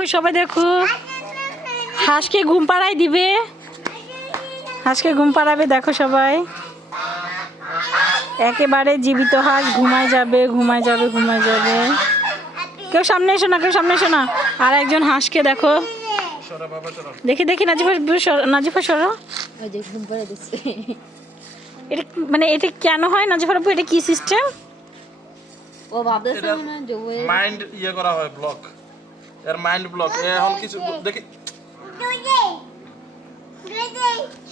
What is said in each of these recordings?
দেখো সবাই দেখো, হাঁসকে ঘুম পাড়াই দিবে, হাঁসকে ঘুম পাড়াবে। দেখো সবাই, একেবারে জীবিত হাঁস ঘুমায় যাবে, ঘুমায় যাবে, ঘুমায় যাবে। কেউ সামনে এসো না, কেউ সামনে এসো না। আর একজন হাঁসকে দেখো, দেখি দেখি নাজিফা, নাজিফা সরো। এটা মানে এটা কেন হয় নাজিফা আপু, এটা কি সিস্টেম? ও ভাবতেছে না যে মাইন্ড ইয়ে করা হয়, ব্লক, এর মাইন্ড ব্লক। এখন কিছু দেখি,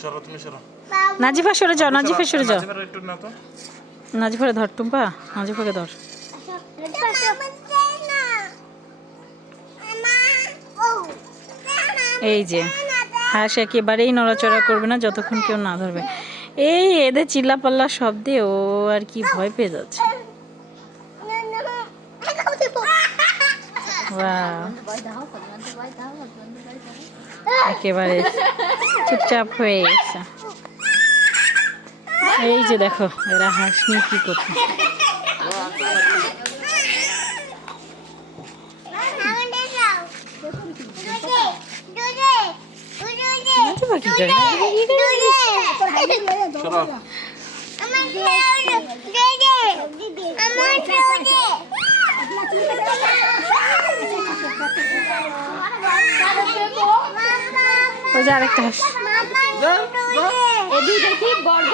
সরো তুমি সরো। নাজিফা সরে যাও, নাজিফা সরে যাও। নাজিফার একটু না তো। নাজিফারে ধর টুম্পা, নাজিফাকে ধর। এই যে হাঁস একেবারেই নড়াচড়া করবে না যতক্ষণ কেউ না ধরবে। এই এদের চিল্লাপাল্লা শব্দে ও আর কি ভয় পেয়ে যাচ্ছে। Wow, একেবারে চুপচাপ হয়ে গেছে। এই যে দেখো এরা হাঁস নিয়ে কি করছে। কি করে? সরো। ওই যে আরেকটা হাঁস। এদিকে দেখি বড়